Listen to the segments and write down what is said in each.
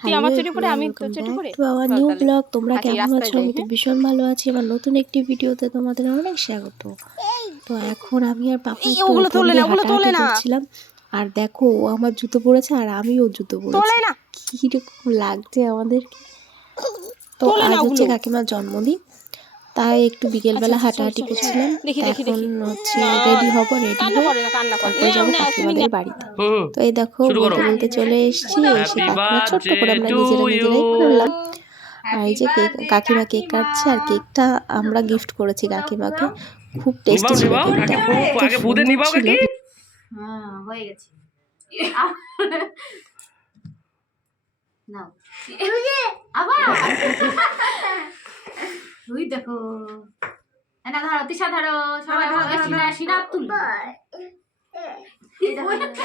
তুই আমার চটি পরে আমি তোর চটি পরে তো আমার নিউ ব্লগ তোমরা কেমন আছো? আমি তো? ভীষণ ভালো আছি আমার নতুন একটি ভিডিওতে তোমাদের অনেক স্বাগত। তো এখন আমি আর পাপা ওগুলো তোলে না, ওগুলো তোলে না। আর দেখো ও আমার জুতো পরেছে আর আমিও জুতো পরেছি কি লাগছে আমাদের তো আজ হচ্ছে কাকিমার জন্মদিন। তাই একটু বিকেলবেলা আচ্ছা, আচ্ছা, হাঁটাহাঁটি চল, করছিলাম। দেখি, দেখি, এখন হচ্ছে রেডি হব রেডি হয়ে তারপরে যাব কাকিমাদের বাড়িতে। তো এই দেখো। বলতে বলতে চলে এসেছি এসে কাকিমা ছোট্ট করে আমরা নিজেরা নিজেরাই করলাম। আর এই যে কেক কাকিমা কেক কাটছে আর কেকটা আমরা গিফট করেছি কাকিমাকে। খুব টেস্টি নিবাও ছিল। হ্যাঁ হয়ে গেছে। নাও। আবার। ওই দেখো। না ধরো তিশা ধরো সবাই ধরো সিনা সিনা তুল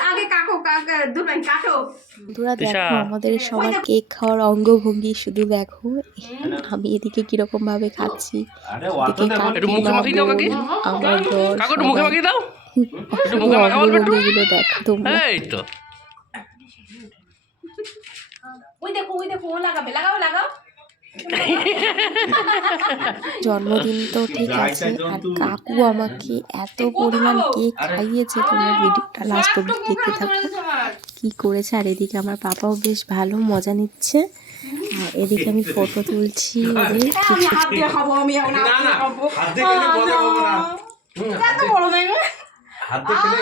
আগে কাকো কাটো। বন্ধুরা দেখো আমাদের সবার কেক খাওয়ার অঙ্গভঙ্গি শুধু দেখো। আমি এদিকে কীরকম ভাবে খাচ্ছি এদিকে একটু মুখে কাকিমা, দাও কাকি। আমার বর কাকু একটু মুখে সবাই। দাও। শুধু মুখে মাখাও একটু। অঙ্গভঙ্গিগুলো দেখো তোমরা। এই তো। ওই দেখো ওই দেখো ও লাগাবে লাগাও লাগাও। জন্মদিন তো ঠিক আছে। আর কাকু আমাকে এত পরিমাণ কেক খাইয়েছে তোমরা ভিডিওটা লাস্ট অব্দি দেখতে থাকো। কি করেছে আর এদিকে আমার পাপাও বেশ ভালো মজা নিচ্ছে। আর এদিকে আমি ফটো তুলছি। ওদের হাত খেলে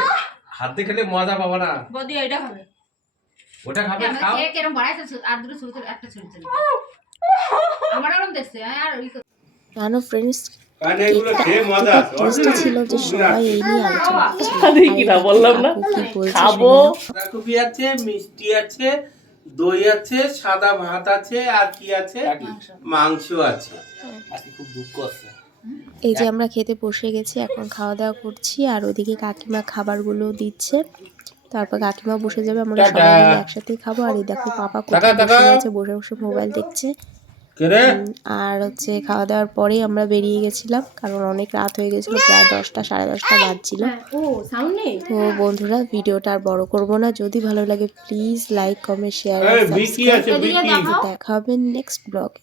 হাত খেলে মজা পাবো না। বদি এটা খাবে। ওটা খাবে খাও। বাড়াইছে আর দুটো ছোট ছোট একটা ছোট ছোট আমার আরাম দেখছে আর ওই জানো ফ্রেন্ডস কারণ এগুলো খেয়ে মজা আছে। টেস্টি ছিল যে সবাই এই নিয়ে আলোচনা কি না বললাম না? কাকু কি বলছে খাব। শুনে আছে মিষ্টি আছে দই আছে সাদা ভাত আছে আর কি আছে? মাংস আছে। খুব দুঃখ আছে। এই যে আমরা খেতে বসে গেছি এখন খাওয়া দাওয়া করছি আর ওদিকে কাকিমা খাবারগুলো দিচ্ছে। তারপর কাকিমা বসে যাবে আমরা সবাই একসাথে খাব। আর এই দেখো পাপা কোথায় বসে আছে বসে বসে মোবাইল দেখছে। আর হচ্ছে খাওয়া দাওয়ার পরেই আমরা বেরিয়ে গেছিলাম কারণ অনেক রাত হয়ে গেছিল প্রায় দশটা সাড়ে দশটা বাজছিল। ও সাউন্ড নেই? তো বন্ধুরা ভিডিওটা আর বড় করব না। যদি ভালো লাগে প্লিজ লাইক কমেন্ট শেয়ার দেখা হবে নেক্সট ব্লগে